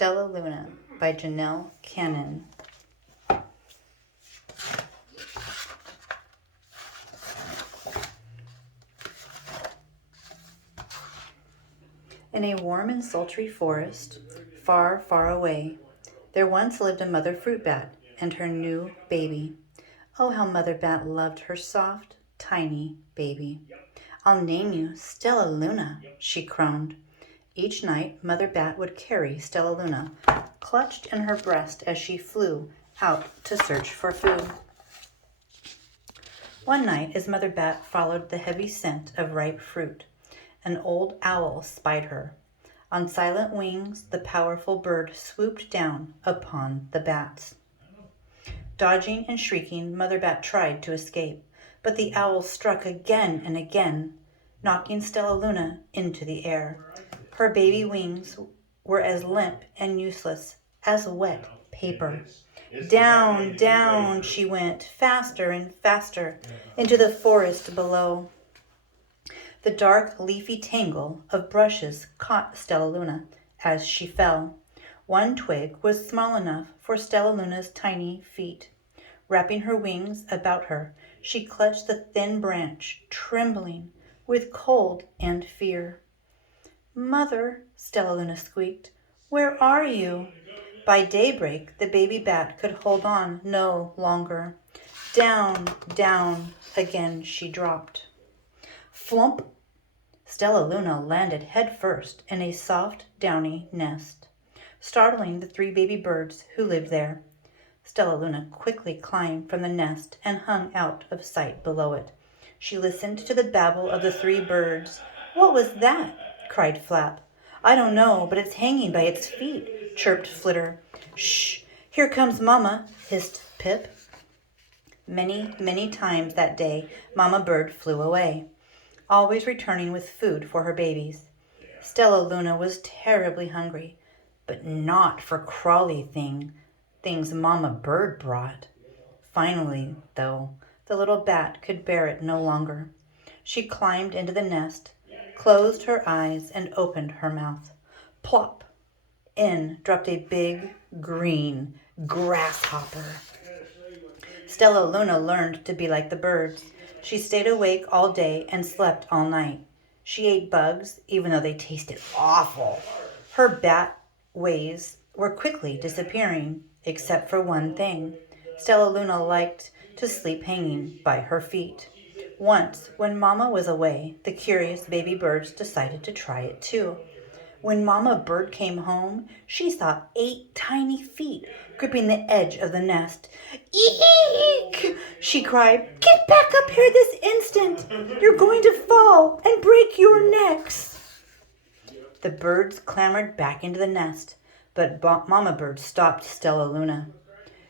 Stellaluna by Janelle Cannon. In a warm and sultry forest, far, far away, there once lived a mother fruit bat and her new baby. Oh, how Mother Bat loved her soft, tiny baby. "I'll name you Stellaluna," she crooned. Each night, Mother Bat would carry Stellaluna clutched in her breast as she flew out to search for food. One night, as Mother Bat followed the heavy scent of ripe fruit, an old owl spied her. On silent wings, the powerful bird swooped down upon the bats. Dodging and shrieking, Mother Bat tried to escape, but the owl struck again and again, knocking Stellaluna into the air. Her baby wings were as limp and useless as wet paper. Down, down she went, faster and faster, into the forest below. The dark, leafy tangle of brushes caught Stellaluna as she fell. One twig was small enough for Stellaluna's tiny feet. Wrapping her wings about her, she clutched the thin branch, trembling with cold and fear. "Mother," Stellaluna squeaked, "where are you?" By daybreak, the baby bat could hold on no longer. Down, down again she dropped. Flump! Stellaluna landed head first in a soft, downy nest, startling the three baby birds who lived there. Stellaluna quickly climbed from the nest and hung out of sight below it. She listened to the babble of the three birds. "What was that?" cried Flap. "I don't know, but it's hanging by its feet," chirped Flitter. "Shh! Here comes Mama," hissed Pip. Many, many times that day, Mama Bird flew away, always returning with food for her babies. Stellaluna was terribly hungry, but not for crawly things Mama Bird brought. Finally, though, the little bat could bear it no longer. She climbed into the nest, closed her eyes, and opened her mouth. Plop! In dropped a big, green grasshopper. Stellaluna learned to be like the birds. She stayed awake all day and slept all night. She ate bugs, even though they tasted awful. Her bat ways were quickly disappearing, except for one thing. Stellaluna liked to sleep hanging by her feet. Once, when Mama was away, the curious baby birds decided to try it too. When Mama Bird came home, she saw 8 tiny feet gripping the edge of the nest. "Eek!" she cried. "Get back up here this instant! You're going to fall and break your necks!" The birds clambered back into the nest, but Mama Bird stopped Stellaluna.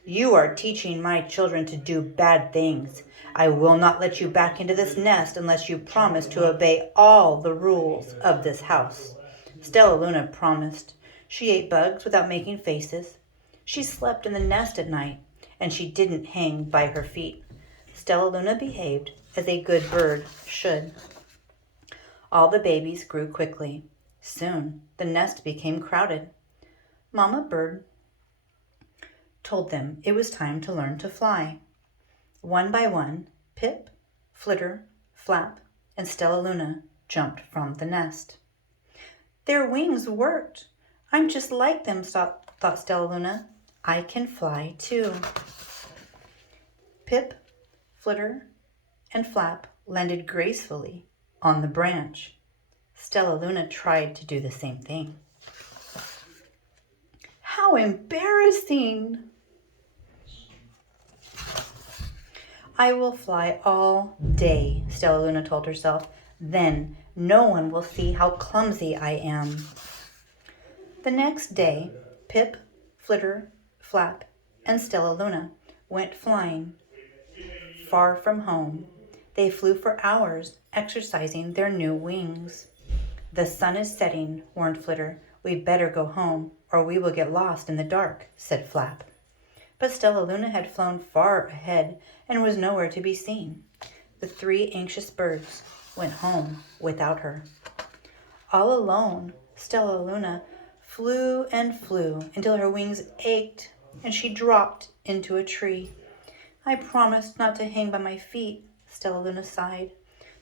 "You are teaching my children to do bad things. I will not let you back into this nest unless you promise to obey all the rules of this house." Stellaluna promised. She ate bugs without making faces. She slept in the nest at night, and she didn't hang by her feet. Stellaluna behaved as a good bird should. All the babies grew quickly. Soon, the nest became crowded. Mama Bird told them it was time to learn to fly. One by one, Pip, Flitter, Flap, and Stellaluna jumped from the nest. "Their wings worked. I'm just like them," thought Stellaluna. "I can fly too." Pip, Flitter, and Flap landed gracefully on the branch. Stellaluna tried to do the same thing. "How embarrassing!" "I will fly all day," Stellaluna told herself. "Then no one will see how clumsy I am." The next day, Pip, Flitter, Flap, and Stellaluna went flying. Far from home, they flew for hours, exercising their new wings. "The sun is setting," warned Flitter. "We'd better go home, or we will get lost in the dark," said Flap. But Stellaluna had flown far ahead and was nowhere to be seen. The 3 anxious birds went home without her. All alone, Stellaluna flew and flew until her wings ached and she dropped into a tree. I promised not to hang by my feet, Stellaluna sighed,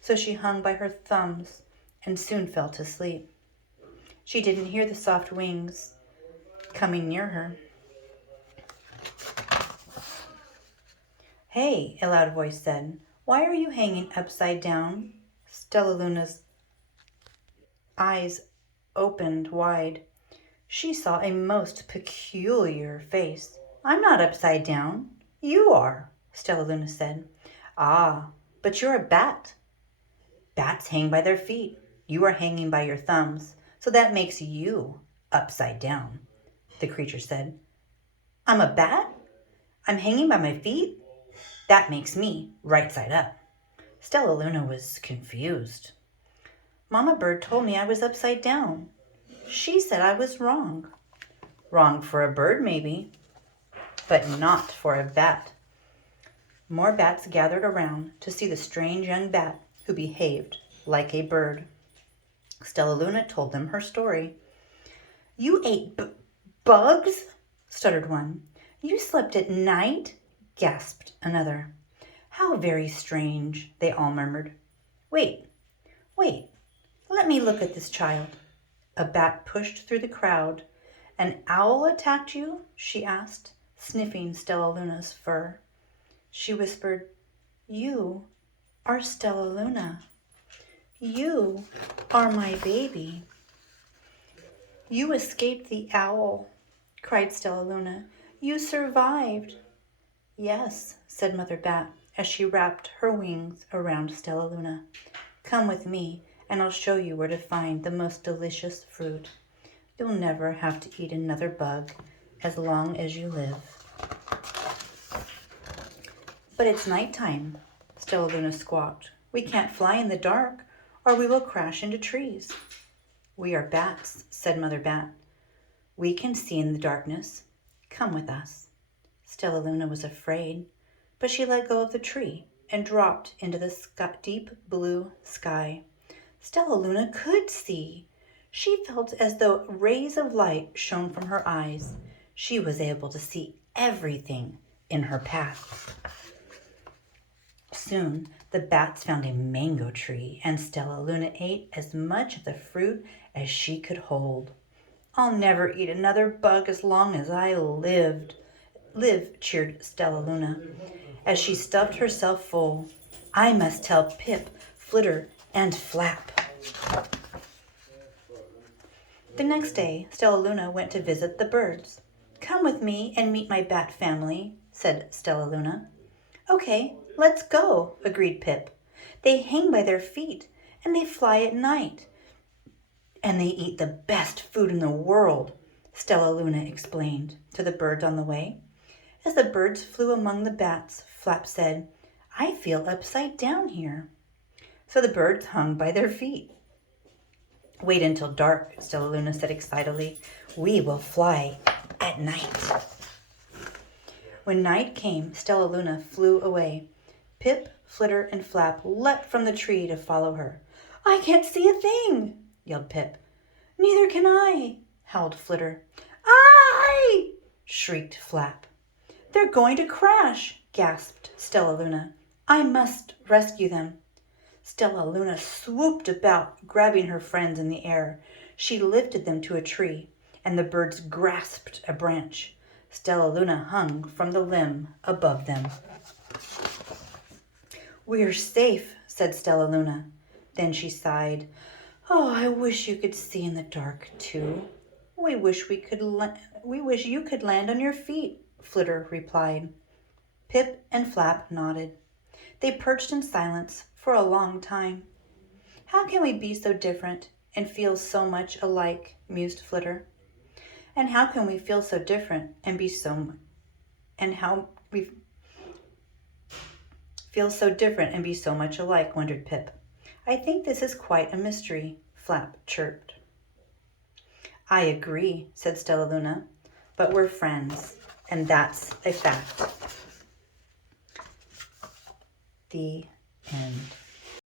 so she hung by her thumbs and soon fell to sleep. She didn't hear the soft wings coming near her. Hey, a loud voice said, why are you hanging upside down? Stellaluna's eyes opened wide. She saw a most peculiar face. I'm not upside down. You are, Stellaluna said. Ah, but you're a bat. Bats hang by their feet. You are hanging by your thumbs, so that makes you upside down, the creature said. I'm a bat? I'm hanging by my feet? That makes me right side up. Stellaluna was confused. Mama Bird told me I was upside down. She said I was wrong. Wrong for a bird, maybe, but not for a bat. More bats gathered around to see the strange young bat who behaved like a bird. Stellaluna told them her story. You ate bugs? Stuttered one. You slept at night? Gasped another. How very strange, they all murmured. Wait, let me look at this child. A bat pushed through the crowd. An owl attacked you? She asked, sniffing Stellaluna's fur. She whispered, You are Stellaluna. You are my baby. You escaped the owl, cried Stellaluna. You survived. Yes, said Mother Bat as she wrapped her wings around Stellaluna. Come with me, and I'll show you where to find the most delicious fruit. You'll never have to eat another bug as long as you live. But it's nighttime, Stellaluna squawked. We can't fly in the dark, or we will crash into trees. We are bats, said Mother Bat. We can see in the darkness. Come with us. Stellaluna was afraid, but she let go of the tree and dropped into the deep blue sky. Stellaluna could see. She felt as though rays of light shone from her eyes. She was able to see everything in her path. Soon the bats found a mango tree, and Stellaluna ate as much of the fruit as she could hold. I'll never eat another bug as long as I live, cheered Stellaluna, as she stuffed herself full. I must tell Pip, Flitter, and Flap. The next day, Stellaluna went to visit the birds. Come with me and meet my bat family, said Stellaluna. Okay, let's go, agreed Pip. They hang by their feet, and they fly at night. And they eat the best food in the world, Stellaluna explained to the birds on the way. As the birds flew among the bats, Flap said, I feel upside down here. So the birds hung by their feet. Wait until dark, Stellaluna said excitedly. We will fly at night. When night came, Stellaluna flew away. Pip, Flitter, and Flap leapt from the tree to follow her. I can't see a thing, yelled Pip. Neither can I, howled Flitter. I! Shrieked Flap. They're going to crash, gasped Stellaluna. I must rescue them. Stellaluna swooped about, grabbing her friends in the air. She lifted them to a tree, and the birds grasped a branch. Stellaluna hung from the limb above them. We're safe, said Stellaluna. Then she sighed. Oh, I wish you could see in the dark, too. We wish you could land on your feet, Flitter replied. Pip and Flap nodded. They perched in silence for a long time. How can we be so different and feel so much alike, mused Flitter. And how can we feel so different and be so much alike, wondered Pip. I think this is quite a mystery, Flap chirped. I agree, said Stellaluna, but we're friends, and that's a fact. The end.